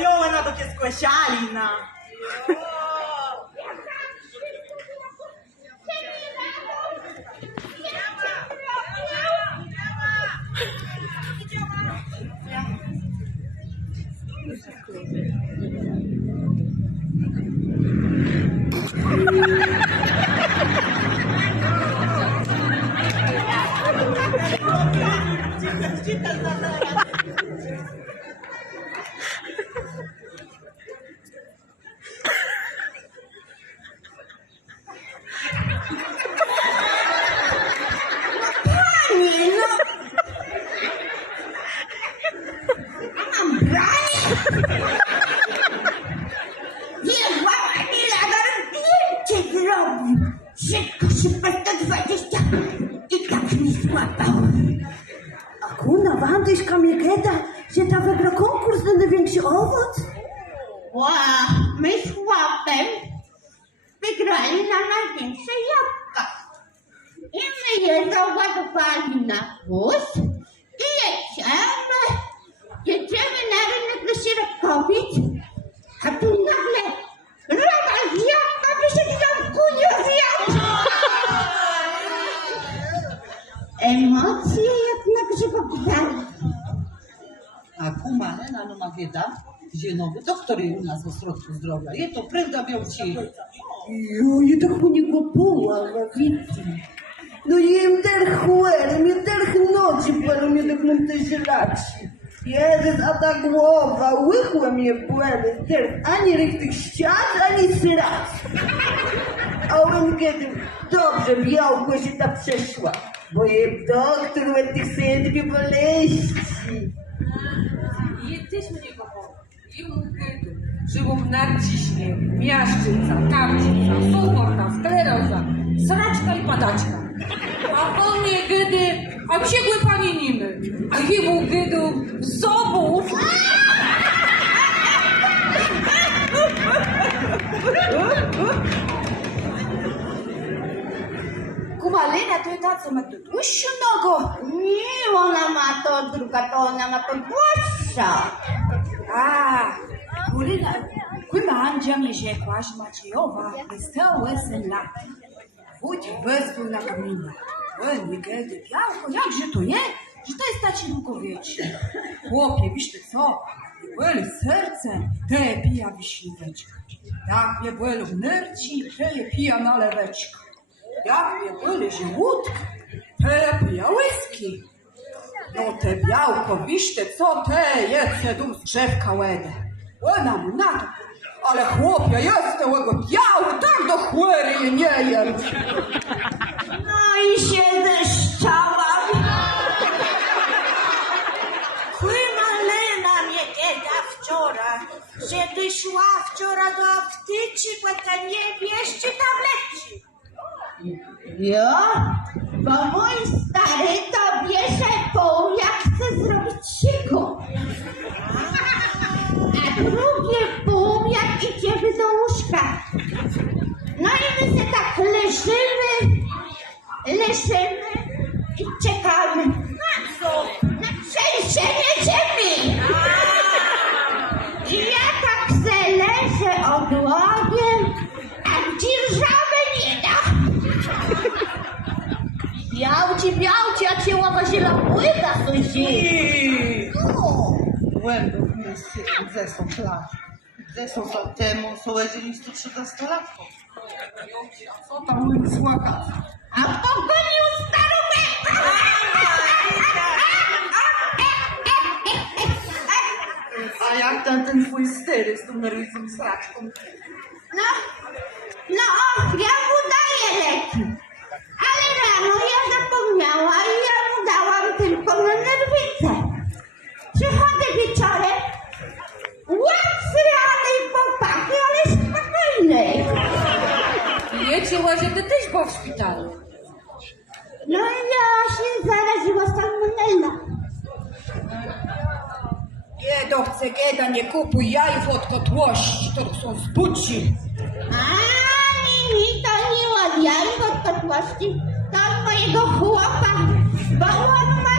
gieta! No jo, łena to cię skłesiali na... tyś kamieketa, że ta wygra konkurs na największy owoc? Ła, my z łapem wygrali na największe jabłka. I my je załadowali na wóz i jedziemy. Jedziemy na rynek do Sierokowic, a tu nagle A kuma Lena no ma wieda, gdzie nowy doktor jej u nas w ośrodku zdrowia. Je to prawda białci. Jo, je tak mnie głopoła, widzicie. No jem der chłer, mnie der nocy, pelu mnie tak mam te żelaci. Jezus, a ta głowa, łychła mnie błędy, der ani rychtych ścian, ani srac. A on kiedy dobrze białko się ta przeszła, bo je doktor tych sędwie boleści. Mu gdy żyło nadciśnie, miażdżyca, tarczyca, soporta, skleroza, sraczka i padaczka. A po mnie gdy, a wsiegły paninimy, a jemu gydu zobów. Kumalina to je ta, co ma tu dłuższą nogą. Nie, ona ma to, druga to ona ma to dłuższa. A, Kulina, kuma Andzia mnie rzekła, Maciejowa wesołe syn lat. Wódź wezwał na kamienia. Oj, nie gedy, białko, jakże to je? Że to jest taci długowieczny. Chłopie, wiesz ty co? Byli serce, te pija wiśniweczka. Jak mnie byli nerci, te pija naleweczka. Jak mnie byli żołódka, te pija whisky. No te białko, wiesz ty co, te jedce dum z drzewka łedę. Ona mu na to. Ale chłopie, jest tego biały, tak do chłery nie jem. No i się deszczałam. Chyba mnie bieda wczoraj, że wyszła wczoraj do apteki, bo ta nie wiesz, czy tableci. Jo, bo mój stary to bierze pół, jak chce zrobić siku. A drugie pół, jak idziemy do łóżka. No i my się tak leżymy, leżymy i czekamy. Białci, białci, jak się ława ziela płyta, sąsiedzi. No. Łębów mieście ze są lat. Ze są lat temu, są leżeli 113 latków. Co tam mój słaka? A pogonił starówę! A jak tam ten twój styry z tą nerwową sraczką? No, no, ja mu daję leki. Ale rano ja zapomniała i ja mu dałam tylko na nerwicę. Czy przychodzę wieczorem, łacranej chłopaki, ale spokojnej. Wiecie, łazie, ty też był w szpitalu. No i ja się zaraziła salmonella. Giedowce, gieda, nie kupuj jajów od kotłości, to są zbudzi. Ani mi to nie od jajów od kotłości, to od mojego chłopa, bo on ma?